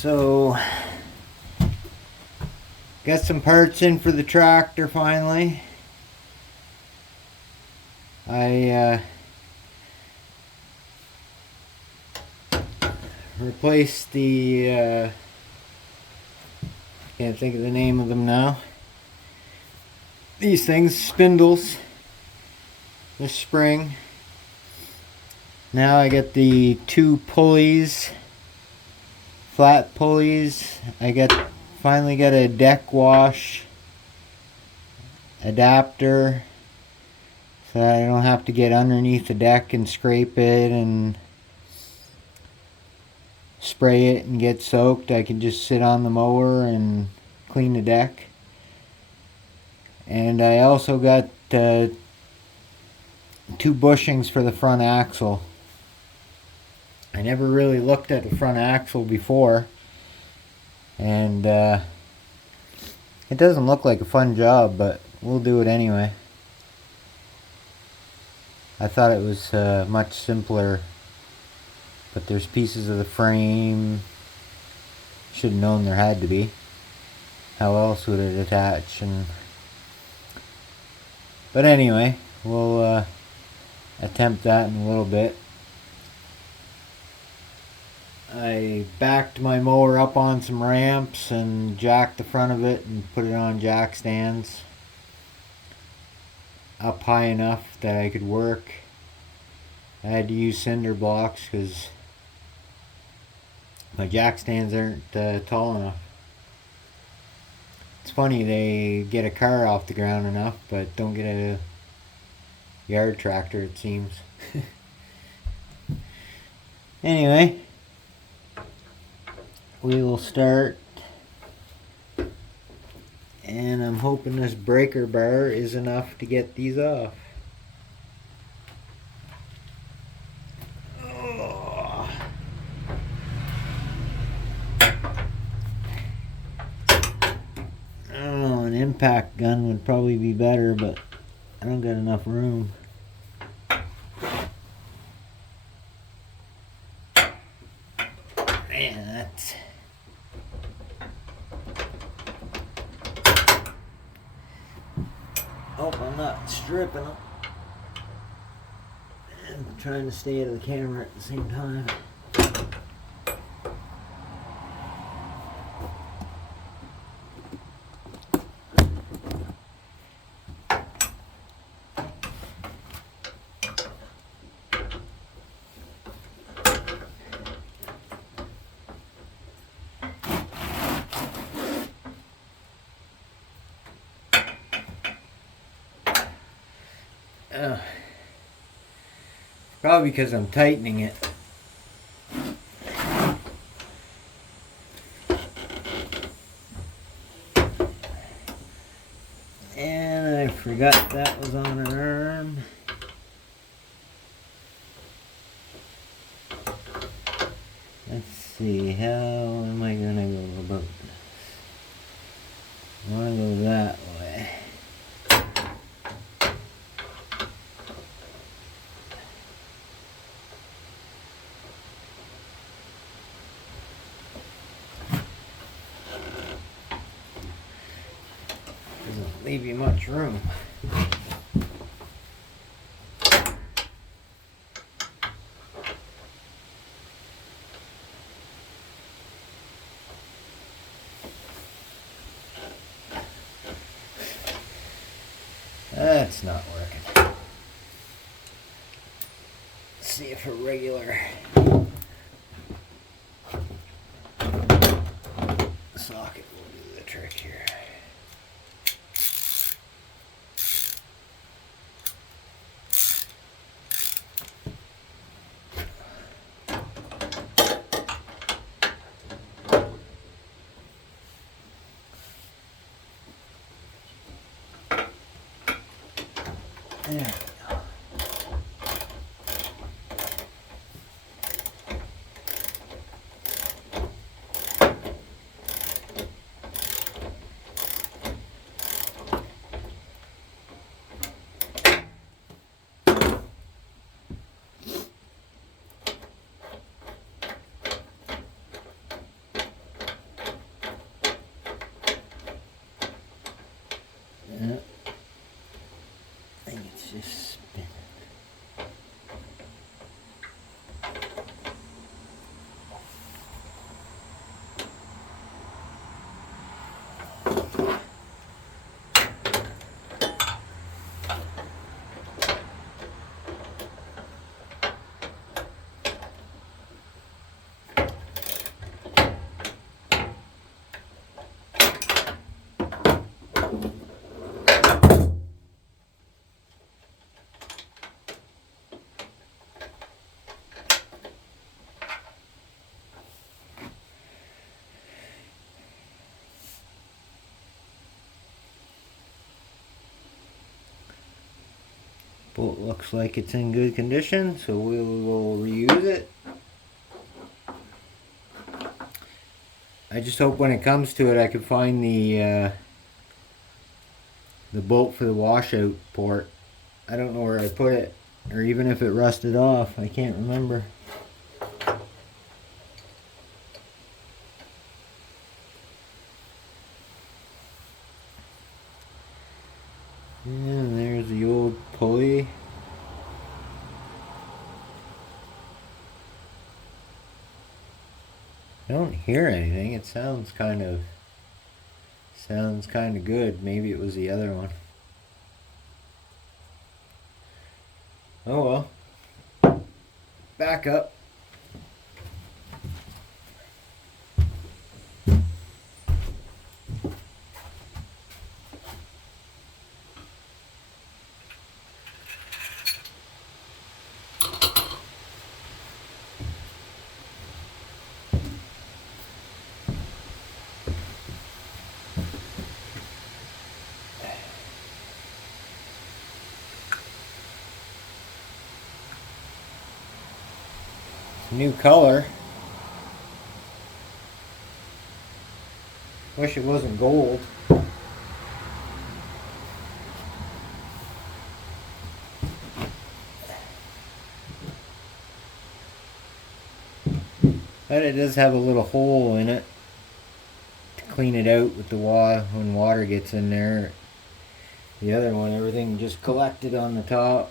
So, got some parts in for the tractor finally. I replaced the, can't think of the name of them now. These things, spindles, this spring. Now I got the two pulleys, flat pulleys. Finally got a deck wash adapter so that I don't have to get underneath the deck and scrape it and spray it and get soaked. I can just sit on the mower and clean the deck. And I also got 2 bushings for the front axle. I never really looked at the front axle before, and it doesn't look like a fun job, but we'll do it anyway. I thought it was much simpler, but there's pieces of the frame. Should have known there had to be. How else would it attach? But anyway, we'll attempt that in a little bit. I backed my mower up on some ramps and jacked the front of it and put it on jack stands up high enough that I could work. I had to use cinder blocks because my jack stands aren't tall enough. It's funny, they get a car off the ground enough, but don't get a yard tractor, it seems. Anyway, we will start, and I'm hoping this breaker bar is enough to get these off. An impact gun would probably be better, but I don't got enough room. Man, that's... Hope I'm not stripping them. I'm trying to stay out of the camera at the same time. Probably because I'm tightening it. And I forgot that was on an arm. Let's see, how am I gonna go about this? I wanna go that way. Doesn't leave you much room. That's not working. Let's see if a regular socket will do the trick here. There we go. boat looks like it's in good condition, so we will reuse it. I just hope when it comes to it I can find the bolt for the washout port. I don't know where I put it, or even if it rusted off. I can't remember. And there's the old pulley. I don't hear anything. It sounds kind of good. Maybe it was the other one. Oh well. Back up. New color. Wish it wasn't gold. But it does have a little hole in it to clean it out with the water when water gets in there. The other one, everything just collected on the top.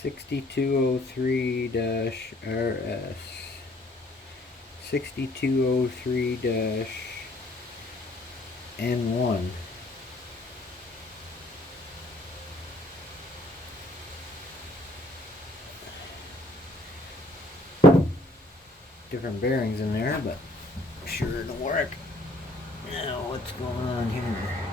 (6203-RS) 6203-N1. Different bearings in there, but sure it'll work. Now what's going on here?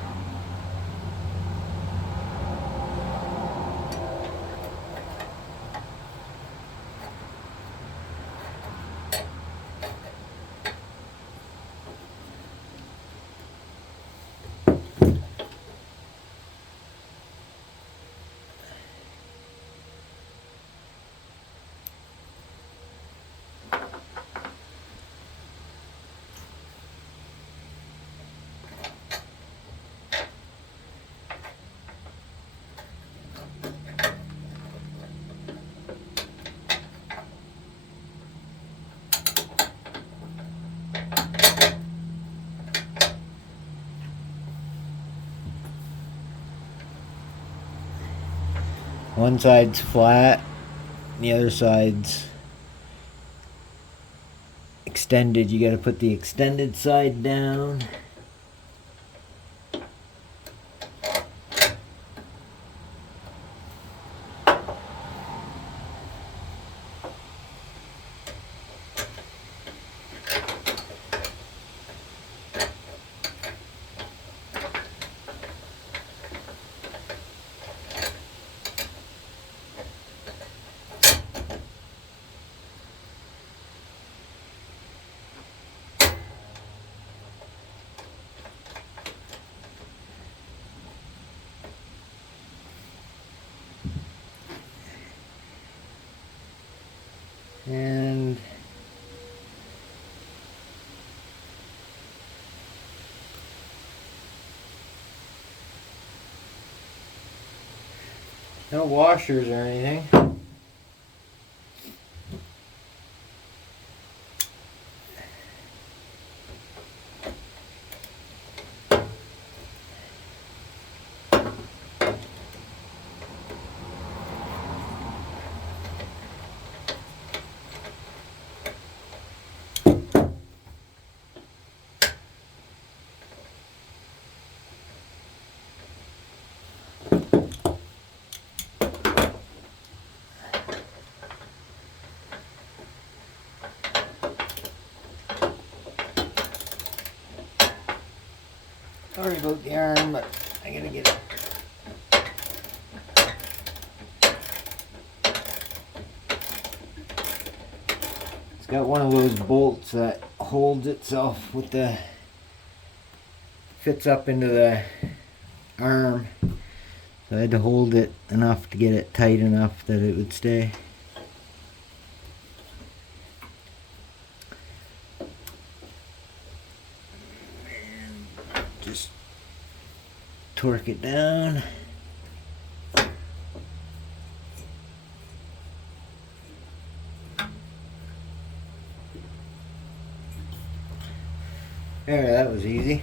One side's flat, the other side's extended. You gotta put the extended side down. And no washers or anything. Sorry about the arm, but I gotta get it. It's got one of those bolts that holds itself with the, fits up into the arm. So I had to hold it enough to get it tight enough that it would stay. And just torque it down. There, that was easy.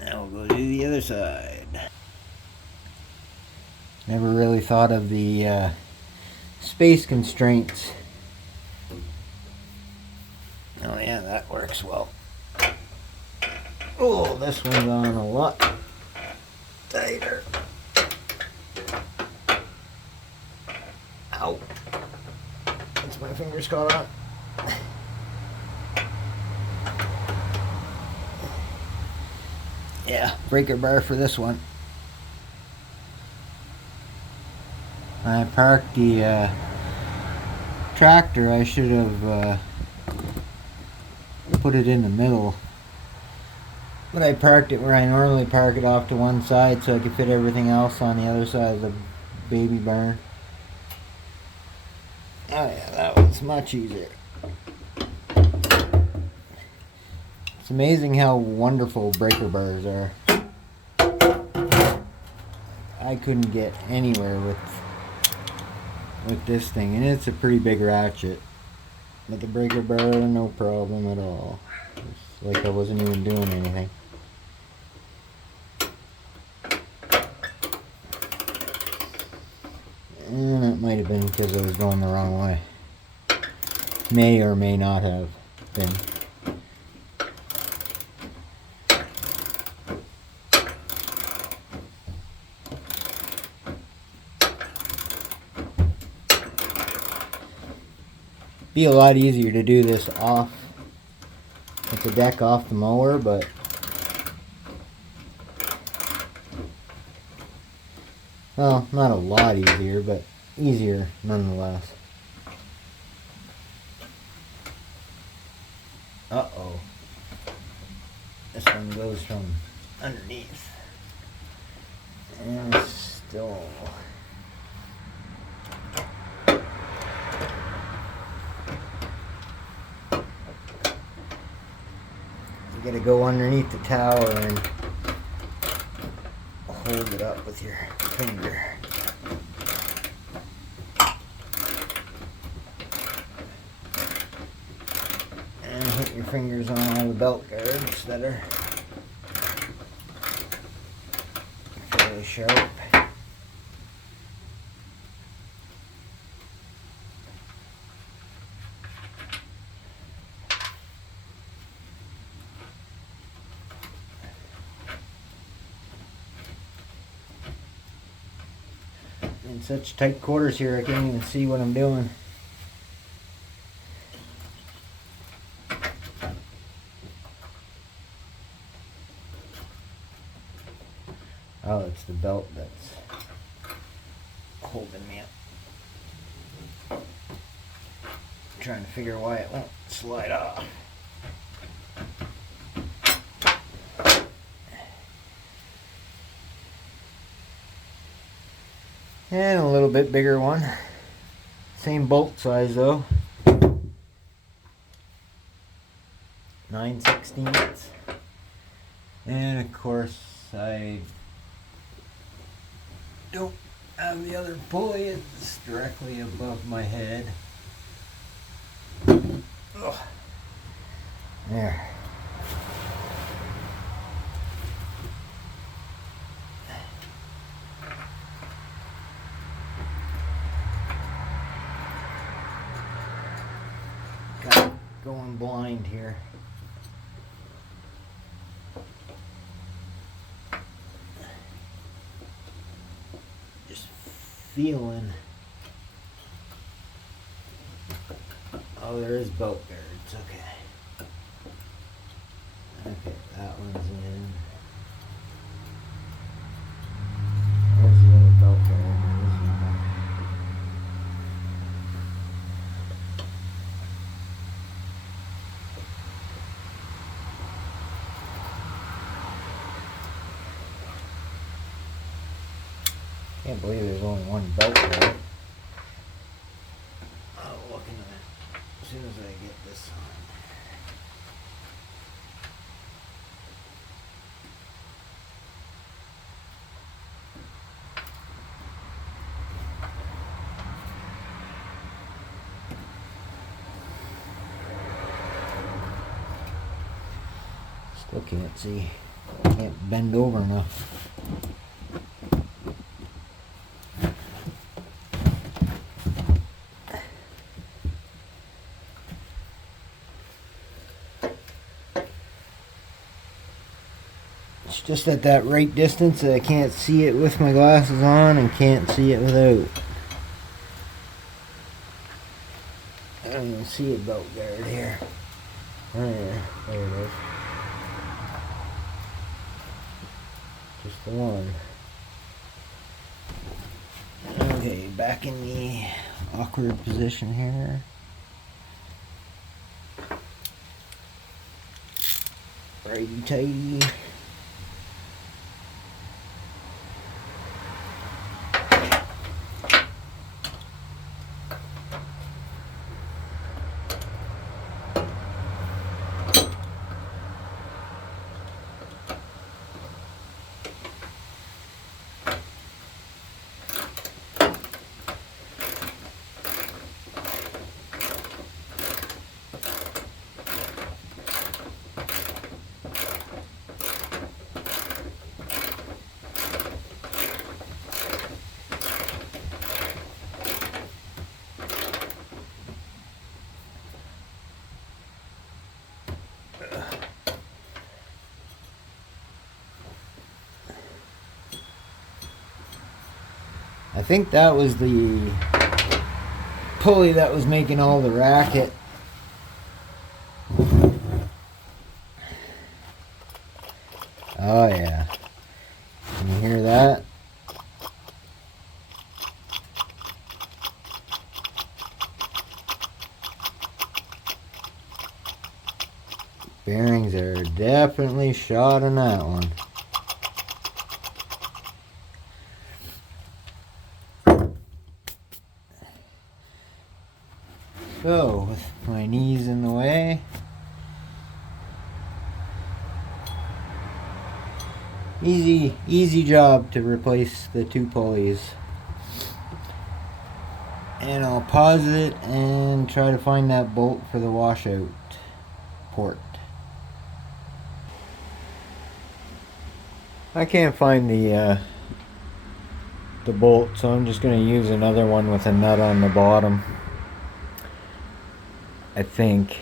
Now we'll go to the other side. Never really thought of the space constraints. Oh yeah, that works well. Oh, this one's on a lot tighter. Ow. That's my fingers caught on. Yeah, breaker bar for this one. I parked the tractor. I should have put it in the middle. But I parked it where I normally park it, off to one side, so I could fit everything else on the other side of the baby barn. Oh yeah, that was much easier. It's amazing how wonderful breaker bars are. I couldn't get anywhere with this thing, and it's a pretty big ratchet. But the breaker bar, no problem at all. It's like I wasn't even doing anything. And it might have been because I was going the wrong way. May or may not have been. Be a lot easier to do this off with the deck off the mower, but well, not a lot easier, but easier nonetheless. Uh-oh. This one goes from underneath. And still. You gotta go underneath the tower and hold it up with your finger. And hit your fingers on all the belt guards that are fairly sharp. In such tight quarters here, I can't even see what I'm doing. Oh, it's the belt that's holding me up. I'm trying to figure why it won't slide off. And a little bit bigger one. Same bolt size though. 9/16. And of course I don't have the other pulley. It's directly above my head. Ugh. There. Going blind here. Just feeling. Oh, there is belt guards. Okay. Okay, that one's in. Where's the other belt bearing? Can't believe there's only one belt there. I'll look into that as soon as I get this on. Still can't see. Can't bend over enough. It's just at that right distance that I can't see it with my glasses on and can't see it without. I don't even see a belt guard here. Oh yeah, there it is. Just the one. Okay, back in the awkward position here. Righty tighty. I think that was the pulley that was making all the racket. Oh yeah. Can you hear that? Bearings are definitely shot on that one. So, with my knees in the way, easy job to replace the two pulleys. And I'll pause it and try to find that bolt for the washout port. I can't find the bolt, so I'm just going to use another one with a nut on the bottom. I think.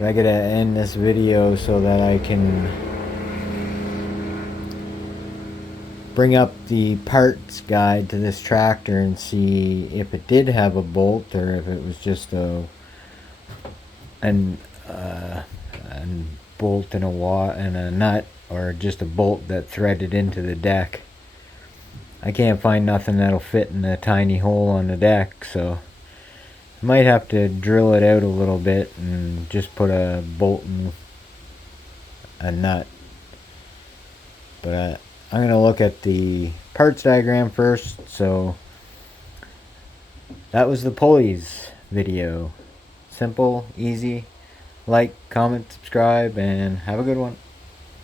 I gotta end this video so that I can bring up the parts guide to this tractor and see if it did have a bolt or if it was just a bolt and a nut, or just a bolt that threaded into the deck. I can't find nothing that'll fit in a tiny hole on the deck, so I might have to drill it out a little bit and just put a bolt and a nut. But I'm going to look at the parts diagram first. So that was the Pulleys video. Simple, easy. Like, comment, subscribe, and have a good one.